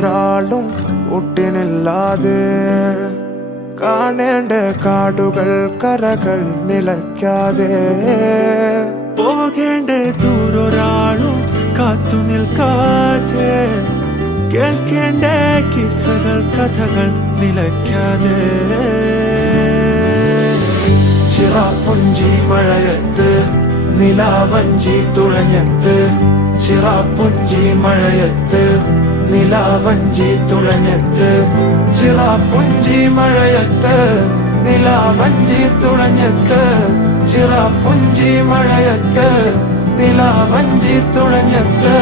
ഒരാളും ഒട്ടിനില്ലാതെ കാണേണ്ട കാടുകൾ കരകൾ നിലയ്ക്കാതെ പോകേണ്ട ദൂരൊരാളും കാത്തു നിൽക്കാതെ കേൾക്കേണ്ട കിസ്സകൾ കഥകൾ നിലയ്ക്കാതെ ചിറാപ്പുഞ്ചി മഴയത്ത് നിലാവഞ്ചി തുഴഞ്ഞത്ത് ചിറാപ്പുഞ്ചി മഴയത്ത് നിലാവഞ്ചി തുഴഞ്ഞത്ത് ചിറാപ്പുഞ്ചി മഴയത്ത് നിലാവഞ്ചി തുഴഞ്ഞത്ത് ചിറാപ്പുഞ്ചി മഴയത്ത് നിലാവഞ്ചി തുഴഞ്ഞത്ത്